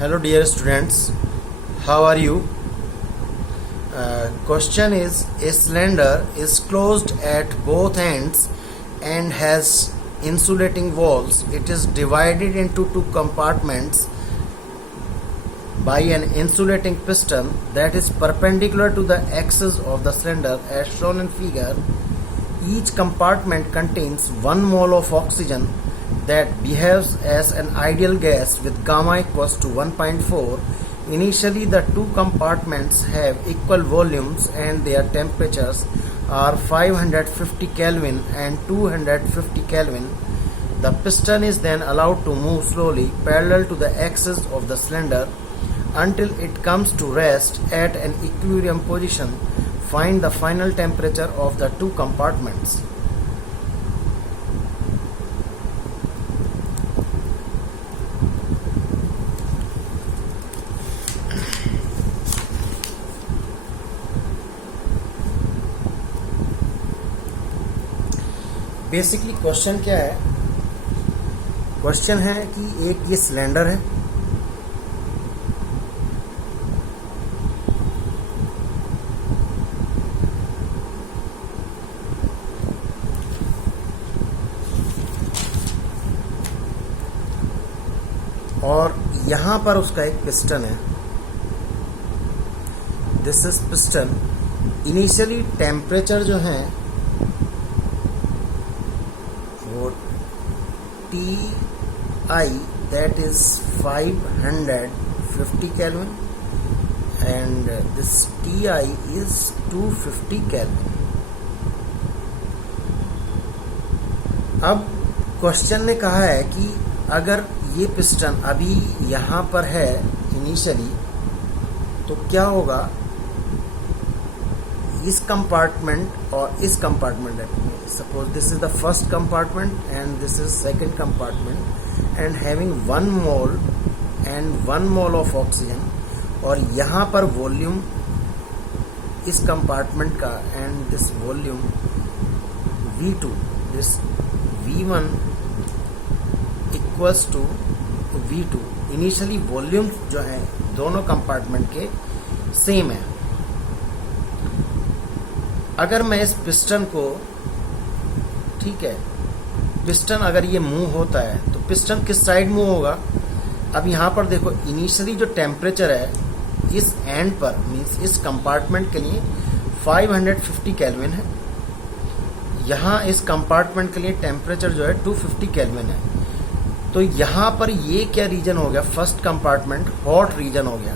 Hello dear students, how are you? Question is, a cylinder is closed at both ends and has insulating walls. It is divided into two compartments by an insulating piston that is perpendicular to the axis of the cylinder as shown in figure. Each compartment contains 1 mole of oxygen that behaves as an ideal gas with gamma equals to 1.4. Initially, the two compartments have equal volumes and their temperatures are 550 Kelvin and 250 Kelvin. The piston is then allowed to move slowly parallel to the axis of the cylinder until it comes to rest at an equilibrium position. Find the final temperature of the two compartments. Basically question क्या है? Question है कि एक ये cylinder है, और यहां पर उसका एक पिस्टन है. This is piston. Initially temperature जो है वो Ti, that is 550 Kelvin, and this Ti is 250 Kelvin. अब क्वेश्चन ने कहा है कि अगर ये पिस्टन अभी यहाँ पर है इनिशियली, तो क्या होगा इस कंपार्टमेंट और इस compartment. Suppose this is the first compartment and this is second compartment and having 1 mole and 1 mole of oxygen, और यहाँ पर वॉल्यूम इस कंपार्टमेंट का and this volume V2, this V1 equals to V2. Initially volume जो है दोनों compartment के same है. अगर मैं इस पिस्टन को, ठीक है, पिस्टन अगर ये मूव होता है तो पिस्टन किस साइड मूव होगा? अब यहाँ पर देखो, इनिशियली जो टेम्परेचर है इस एंड पर, मीन्स इस कंपार्टमेंट के लिए 550 केल्विन है. यहाँ इस कंपार्टमेंट के लिए टेम्परेचर जो है 250 केल्विन है. तो यहाँ पर ये क्या रीजन हो गया? फर्स्ट कंपार्टमेंट हॉट रीजन हो गया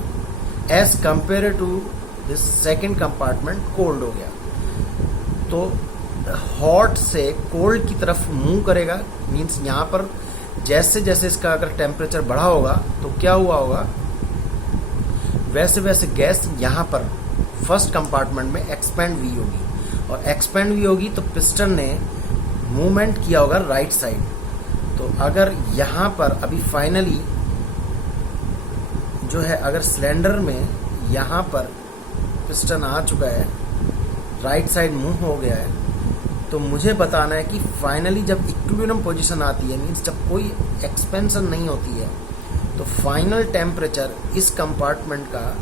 as compare to this second compartment cold हो गया. तो हॉट से कोल्ड की तरफ मूव करेगा. मीन्स यहाँ पर जैसे जैसे इसका अगर टेम्परेचर बढ़ा होगा तो क्या हुआ होगा, वैसे वैसे गैस यहाँ पर फर्स्ट कंपार्टमेंट में एक्सपेंड हुई होगी, और एक्सपेंड हुई होगी तो पिस्टन ने मूवमेंट किया होगा राइट साइड. तो अगर यहाँ पर अभी फाइनली जो है, अगर सिलेंडर में यहाँ पर पिस्टन आ चुका है, राइट साइड मूव हो गया है, तो मुझे बताना है कि फाइनली जब इक्विलिब्रियम पोजीशन आती है, मीन्स जब कोई एक्सपेंशन नहीं होती है, तो फाइनल टेम्परेचर इस कंपार्टमेंट का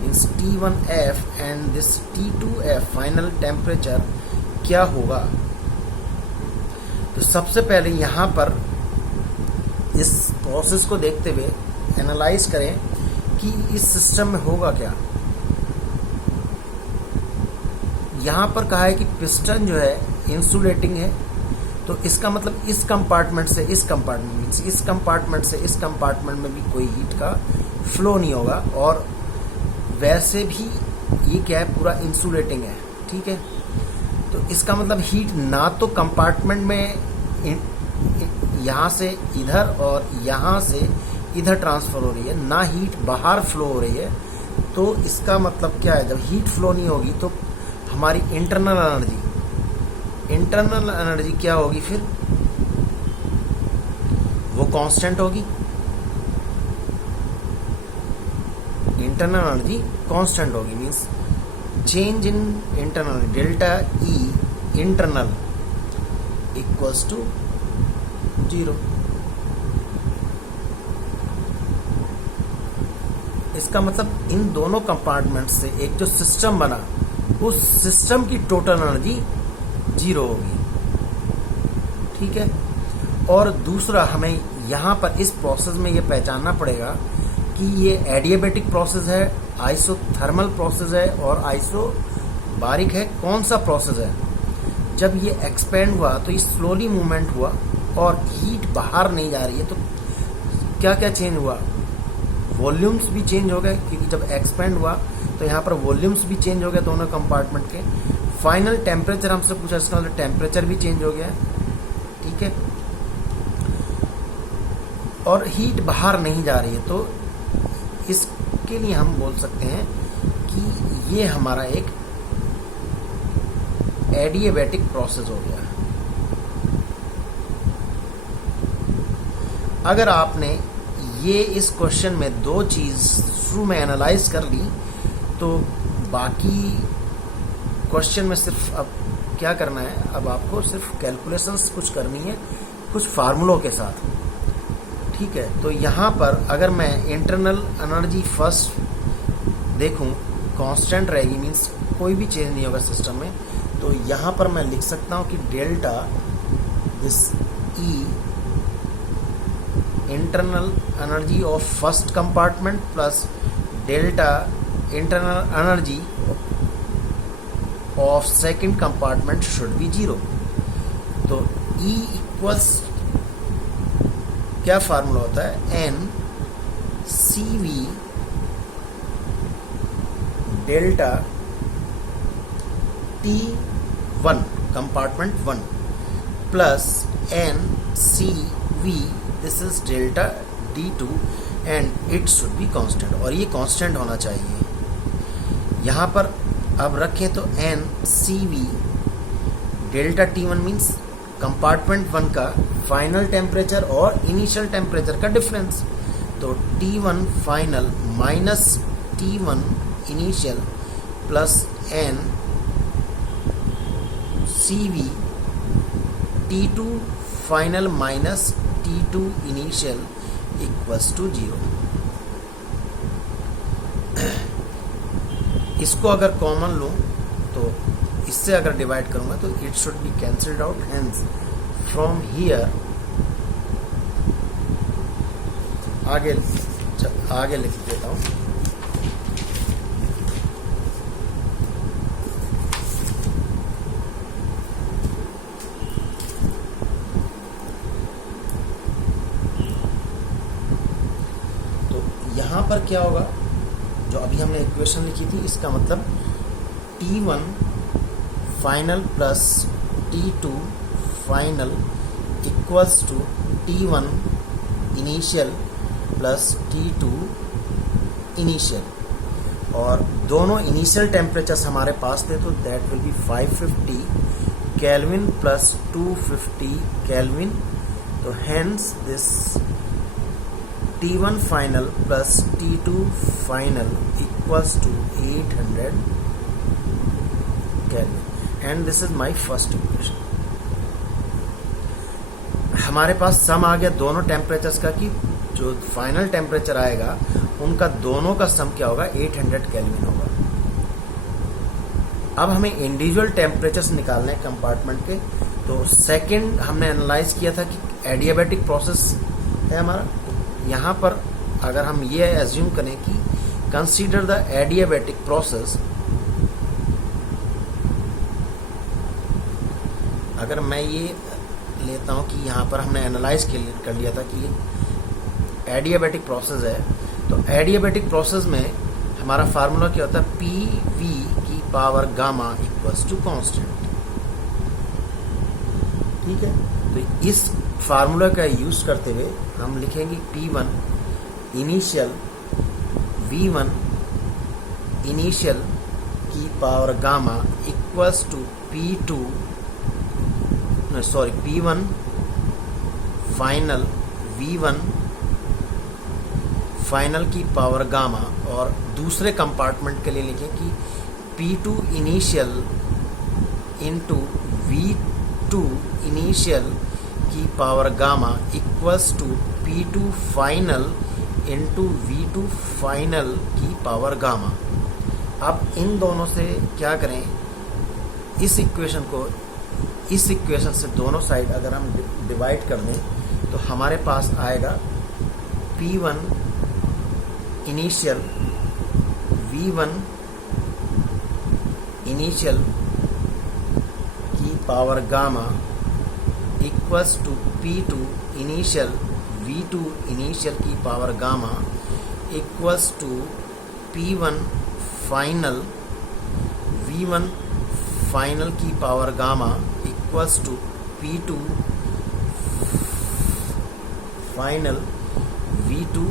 means T1F and this T2F final temperature क्या होगा. तो सबसे पहले यहाँ पर इस प्रोसेस को देखते हुए एनालाइज करें कि इस सिस्टम में होगा क्या. यहाँ पर कहा है कि पिस्टन जो है इंसुलेटिंग है, तो इसका मतलब इस कंपार्टमेंट से इस कंपार्टमेंट, मीन्स इस कंपार्टमेंट से इस कंपार्टमेंट में भी कोई हीट का फ्लो नहीं होगा, और वैसे भी ये क्या है, पूरा इंसुलेटिंग है. ठीक है, तो इसका मतलब हीट ना तो कंपार्टमेंट में यहाँ से इधर और यहाँ से इधर ट्रांसफर हो रही है, ना हीट बाहर फ्लो हो रही है. तो इसका मतलब क्या है, जब हीट फ्लो नहीं होगी तो हमारी इंटरनल एनर्जी क्या होगी? फिर वो कांस्टेंट होगी. इंटरनल एनर्जी कांस्टेंट होगी, means change in internal delta E internal equals to 0. इसका मतलब इन दोनों कंपार्टमेंट से एक जो सिस्टम बना, उस सिस्टम की टोटल एनर्जी 0 होगी। ठीक है। और दूसरा, हमें यहाँ पर इस प्रोसेस में ये पहचानना पड़ेगा कि ये एडियाबैटिक प्रोसेस है, आइसोथर्मल प्रोसेस है और आइसोबारिक है। कौन सा प्रोसेस है? जब ये एक्सपेंड हुआ तो ये स्लोली मूवमेंट हुआ और हीट बाहर नहीं जा रही है, तो क्या क्या चेंज हुआ? वॉल्यूम्स भी चेंज हो गए, क्योंकि जब एक्सपेंड हुआ तो यहाँ पर वॉल्यूम्स भी चेंज हो गए दोनों कंपार्टमेंट के। फाइनल टेम्परेचर हमसे पूछा, इसका मतलब टेम्परेचर भी चेंज हो गया है। ठीक है। और हीट बाहर नहीं जा रही है, तो इसके लिए हम बोल सकते हैं कि ये हमारा एक एडियाबैटिक प्रोसेस हो गया। अगर आपने ये इस क्वेश्चन में दो चीज शुरू में एनालाइज कर ली, तो बाकी क्वेश्चन में सिर्फ अब क्या करना है, अब आपको सिर्फ कैलकुलेशंस कुछ करनी है कुछ फार्मूलों के साथ। ठीक है। तो यहाँ पर अगर मैं इंटरनल एनर्जी फर्स्ट देखूं, कांस्टेंट रहेगी, मींस कोई भी चेंज नहीं होगा सिस्टम में, तो यहाँ पर मैं लिख सकता हूँ कि delta this E internal energy of first compartment plus delta internal energy of second compartment should be 0। तो E इक्वल्स क्या फार्मूला होता है? N CV delta T1 compartment 1 plus N CV this is delta D2 and it should be constant, और ये constant होना चाहिए। यहाँ पर अब रखें तो N CV delta T1 means compartment 1 का फाइनल टेम्परेचर और इनिशियल टेम्परेचर का डिफरेंस। तो T1 final minus T1 initial plus N CV T2 final minus T2 initial equals to 0। इसको अगर कॉमन लूं तो इससे अगर डिवाइड करूंगा तो it should be cancelled out, hence from here आगे लिख देता हूं। तो यहां पर क्या होगा, जो अभी हमने इक्वेशन लिखी थी, इसका मतलब T1 final plus T2 final equals to T1 initial plus T2 initial, और दोनों इनिशियल टेम्परेचर्स हमारे पास थे, तो that will be 550 kelvin plus 250 kelvin. तो hence this T1 final plus T2 final equals to 800 kelvin, and this is my first equation. हमारे पास सम आ गया दोनों टेम्परेचर्स का, कि जो फाइनल टेम्परेचर आएगा उनका दोनों का सम क्या होगा, 800 केल्विन होगा। अब हमें इंडिविजुअल टेम्परेचर्स निकालने हैं कंपार्टमेंट के। तो सेकंड हमने एनालाइज किया था कि एडियाबैटिक प्रोसेस है हमारा। यहाँ पर अगर हम ये एज्यूम करें कि कंसीडर द एडियाबैटिक प्रोसेस, अगर मैं ये लेता हूँ कि यहाँ पर हमने एनालाइज कर लिया था कि ये एडियाबैटिक प्रोसेस है, तो एडियाबैटिक प्रोसेस में हमारा फार्मूला क्या होता है, PV की power gamma equals to constant. ठीक है। तो इस फार्मूला का यूज करते हुए हम लिखेंगे P1 इनिशियल V1 इनिशियल की power gamma equals to P1 final V1 final की पावर गामा, और दूसरे कंपार्टमेंट के लिए लिखें कि P2 initial into V2 initial की power gamma equals to P2 final into V2 final की पावर गामा। अब इन दोनों से क्या करें, इस इक्वेशन को इस इक्वेशन से दोनों साइड अगर हम डिवाइड कर दें तो हमारे पास आएगा P1 इनिशियल V1 इनिशियल की power gamma equals to P2 initial V2 initial की power gamma equals to P1 final V1 final की power gamma equals to P2 final V2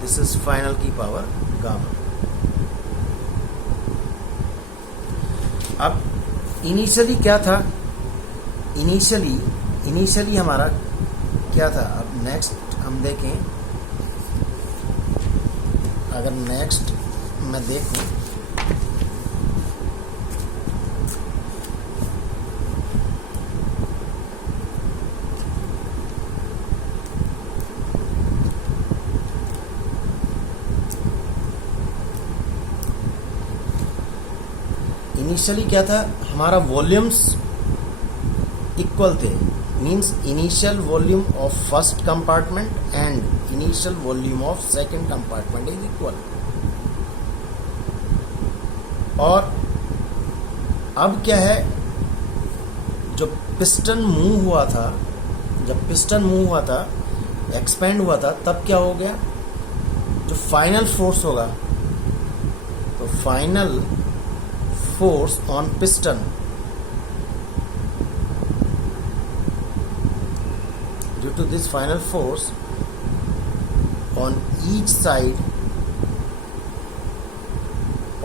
this is final की पावर गामा। अब initially क्या था, initially हमारा क्या था। अब नेक्स्ट हम देखें, अगर नेक्स्ट मैं देखूं इनिशियली क्या था, हमारा वॉल्यूम्स इक्वल थे, means initial volume of first compartment and initial volume of second compartment is equal. और अब क्या है, जो पिस्टन मूव हुआ था, जब पिस्टन मूव हुआ था, एक्सपेंड हुआ था, तब क्या हो गया, जो फाइनल फोर्स होगा, तो final force on piston due to this final force on each side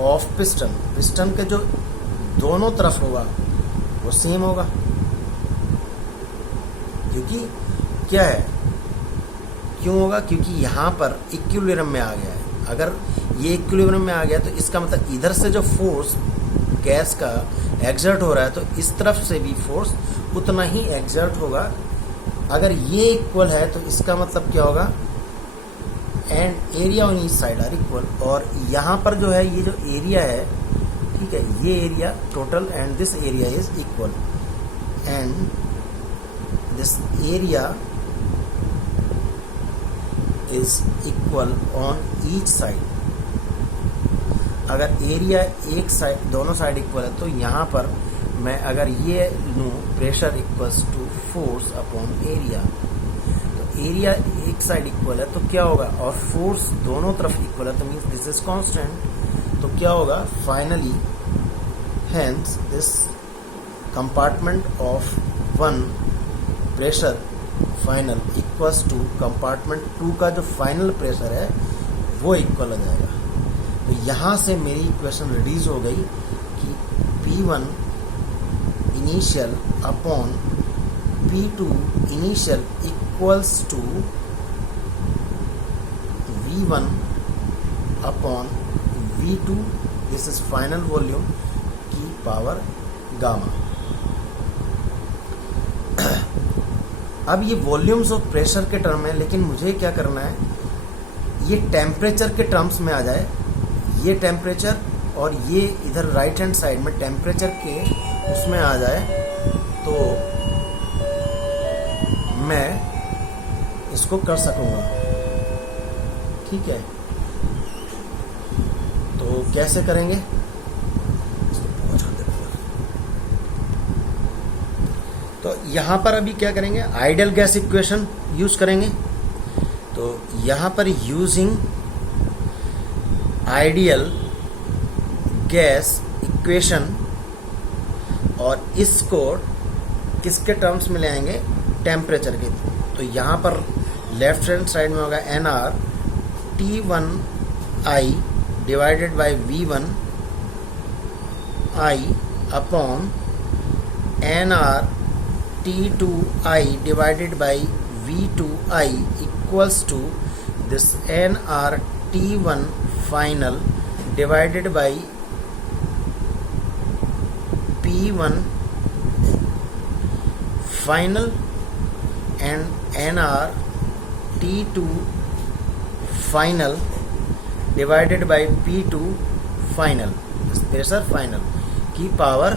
of piston के जो दोनों तरफ होगा वो सेम होगा, क्योंकि क्या है, क्यों होगा, क्योंकि यहाँ पर इक्विलिब्रियम में आ गया है। अगर ये इक्विलिब्रियम में आ गया तो इसका मतलब इधर से जो फोर्स गैस का एक्सर्ट हो रहा है तो इस तरफ से भी फोर्स उतना ही एक्सर्ट होगा। अगर ये इक्वल है तो इसका मतलब क्या होगा, and area on each side are equal. और यहाँ पर जो है, ये जो एरिया है, ठीक है, ये area total and this area is equal and this area is equal on each side. अगर एरिया एक साइड, दोनों साइड इक्वल है तो यहाँ पर मैं अगर ये लूँ pressure equals to force upon area, तो एरिया एक साइड इक्वल है तो क्या होगा, और फोर्स दोनों तरफ इक्वल है तो मीन्स दिस इज कांस्टेंट। तो क्या होगा, finally hence this compartment of one pressure final equals to compartment 2 का जो फाइनल प्रेशर है वो इक्वल हो जाएगा। तो यहाँ से मेरी इक्वेशन रिड्यूस हो गई कि P1 initial upon P2 initial equals to V1 upon V2 this is final volume की पावर गामा। अब ये वॉल्यूम्स ऑफ प्रेशर के टर्म है, लेकिन मुझे क्या करना है, ये टेम्परेचर के टर्म्स में आ जाए, ये टेम्परेचर और ये इधर राइट हैंड साइड में टेम्परेचर के उसमें आ जाए तो मैं इसको कर सकूंगा। ठीक है, तो कैसे करेंगे, तो यहां पर अभी क्या करेंगे, आइडियल गैस इक्वेशन यूज करेंगे। तो यहां पर यूजिंग आइडियल गैस इक्वेशन, और इसको किसके टर्म्स में ले आएंगे, टेम्परेचर के। तो यहाँ पर लेफ्ट हैंड साइड में होगा NR T1I divided by V1 I upon NR T2I divided by V2I equals to this NR T1 final divided by P1 final and NR T2 final divided by P2 final, pressure final की power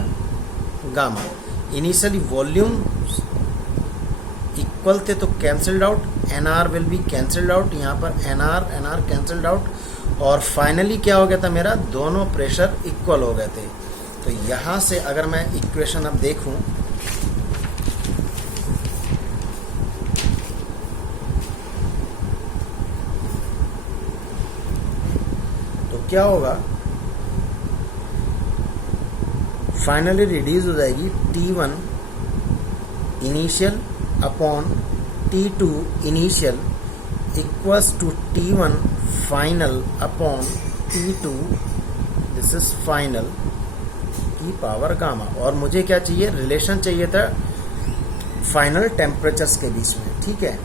gamma. Initially volume equal थे तो cancelled out, NR will be cancelled out, यहाँ पर NR cancelled out, और finally क्या हो गया था मेरा, दोनों प्रेशर इक्वल हो गए थे। तो यहाँ से अगर मैं इक्वेशन अब देखूं तो क्या होगा, फाइनली रिड्यूस हो जाएगी T1 initial upon T2 initial equals to T1 final upon T2 this is final की पावर गामा। और मुझे क्या चाहिए, रिलेशन चाहिए था फाइनल टेम्परेचर्स के बीच में, ठीक है।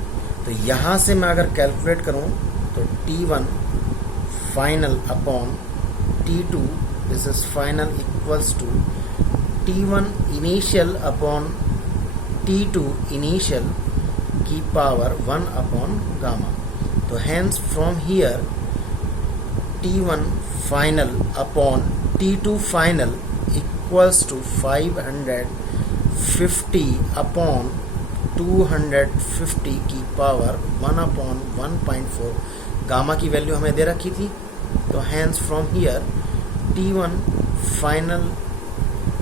तो यहाँ से मैं अगर कैलकुलेट करूँ तो T1 final upon T2 this is final equals to T1 initial upon T2 initial की पावर 1 अपॉन गामा। तो hence from here T1 final upon T2 final equals to 550 upon 250 की पावर 1 upon 1.4 गामा की value हमें दे रखी थी। तो hence from here T1 final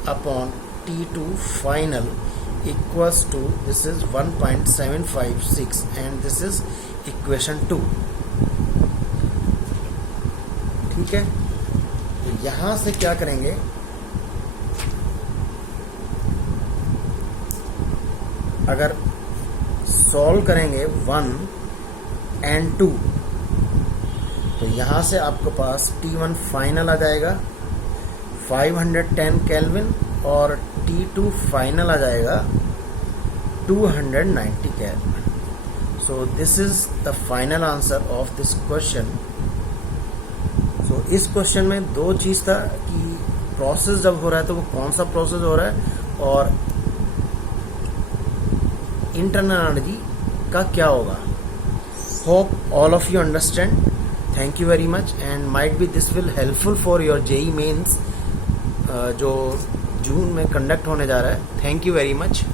upon T2 final equals to this is 1.756 and this is equation 2, ठीक है। तो यहां से क्या करेंगे, अगर सॉल्व करेंगे 1 and 2 तो यहां से आपके पास T1 फाइनल आ जाएगा 510 केल्विन और T2 फाइनल आ जाएगा 290 kelvin. So this is the final answer of this question. So इस क्वेश्चन में दो चीज था कि प्रोसेस जब हो रहा है तो वो कौन सा प्रोसेस हो रहा है और इंटरनल एनर्जी का क्या होगा। Hope all of you understand. Thank you very much and might be this will helpful for your JEE Mains जो जून में कंडक्ट होने जा रहा है। Thank you very much.